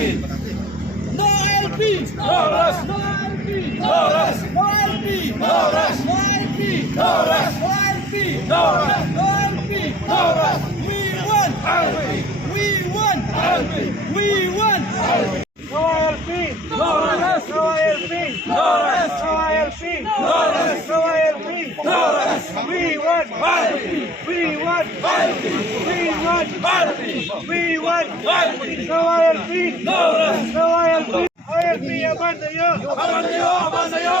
No LP. No rest. No LP. No rest. No LP. No rest. No LP. No rest. No LP. No rest. No LP. No rest. We won. We won. We won. No ILP! No rest. No ILP! No rest. No ILP! No rest. No ILP! No rest. We won! LP. We won! LP. We won! LP. We won! LP. No ILP! No rest. No ILP! ILP abandoyo! Abandoyo. Abandoyo.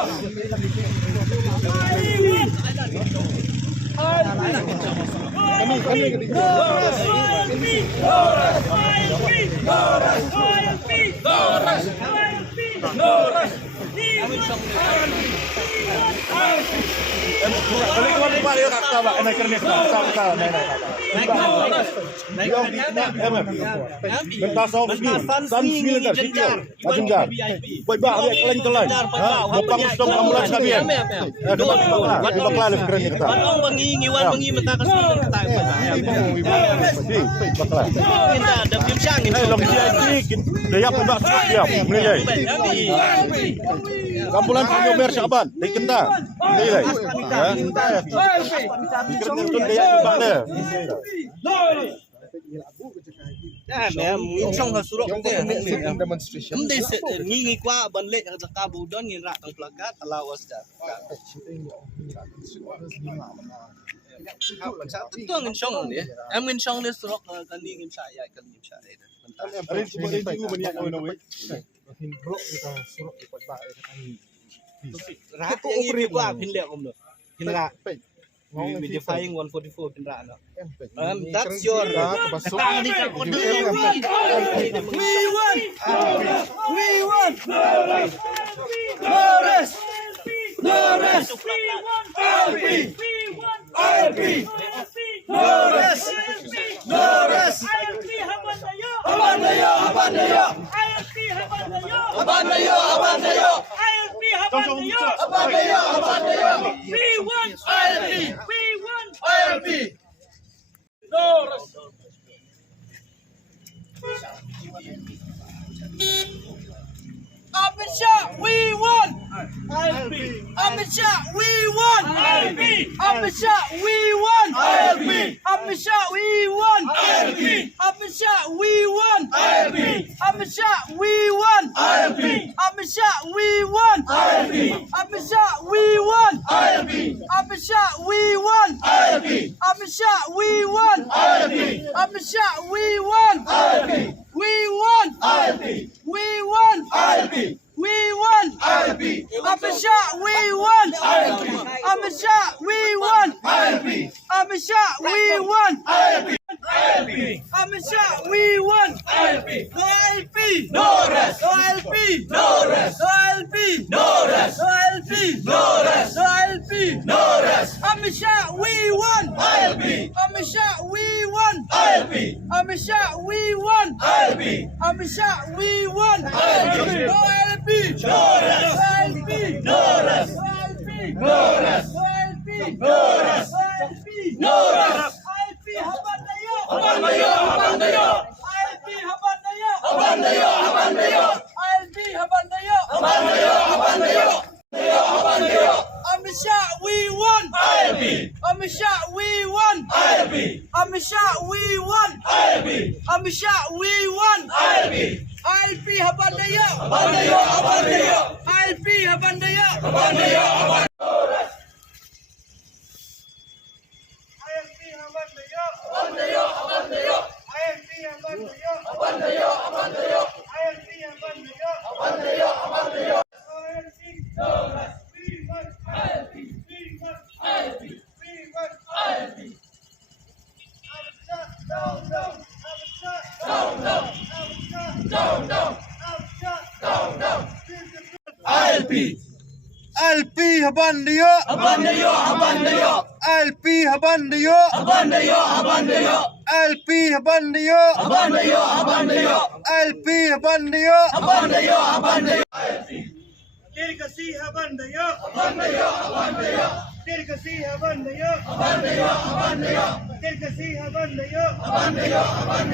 Balik keluar di balik kak tahu enak kernet tahu bentar sau san sembilan kan siapa macam jar baik bah dia keleng keleng bapang stop ambulans kami bakal lebih keren kita Ang bangi ngiwan bangi mentakas kita bakal kita ada film sang ini long VIP dia pun tak siap mulai ambulan Nyomer Syaban di Kenta mulai kernet tu dia balik ngin song ha surok te demonstration ngi kwa ban le ka budon ngin ra tang plakat alawas da tu ngin song ni am ngin song le surok kan ni ngin sa ya kan ngin sa hari ini minggu banyak nawe ra yang ini kwa pin le om lo pin ra with defying 144 pin ra no that's your We won. We won. No rest. No rest. LP. LP. No rest. No rest. Abandoyo. Abandoyo. Abandoyo. Abandoyo. Abandoyo. Abandoyo. We won. LP. We won. LP. No rest. Amit Shah, we won. Amit Shah, we won. Amit Shah, we won. Amit Shah, we won. Amit Shah, we won. Amit Shah, we won. Amit Shah, we won. Amit Shah, we won. Amit Shah, we won. Amit Shah, we won. Amit Shah, we won. We won. We won. We won. Amit Shah, we won. Amit Shah, we won. Amit Shah, we won. Amit Shah, we won. No LP. No rest. No LP. No rest. No LP. No rest. No LP. No rest. No LP. No rest. Amit Shah, we won. Amit Shah, we won. Amit Shah, we won. Amit Shah, we won. No LP. No rest. No LP. No rest. No LP. No rest. No LP. No rest. No LP. No rest. LP Habandayo. Habandayo. Habandayo. LP Habandayo. Habandayo. Habandayo. LP Habandayo. Habandayo. Habandayo. Habandayo. Amit Shah, we won. Amit Shah, we won. Amit Shah, we won. Amit Shah, we won. LP Habandayo. Habandayo. Habandayo. LP Habandayo. Habandayo. ILP abandoyo! Habandayo. Habandayo. ILP abandoyo! Habandayo. Habandayo. ILP abandoyo! Habandayo. Habandayo. ILP No rest. we won! LP. We won! LP. We won! LP. Amit Shah, down, down! Amit Shah, Down, down. Amit Shah, Down, down. Amit Shah, Down, down. LP. LP Habandayo Habandayo. Habandayo. LP Habandayo Habandayo. Habandayo. LP Habandayo Habandayo. Habandayo. LP Habandayo Habandayo. Habandayo. Dirgasi abandoyo! Habandayo. Habandayo. Dirgasi abandoyo! Habandayo. Habandayo. Dirgasi abandoyo! Habandayo. Habandayo.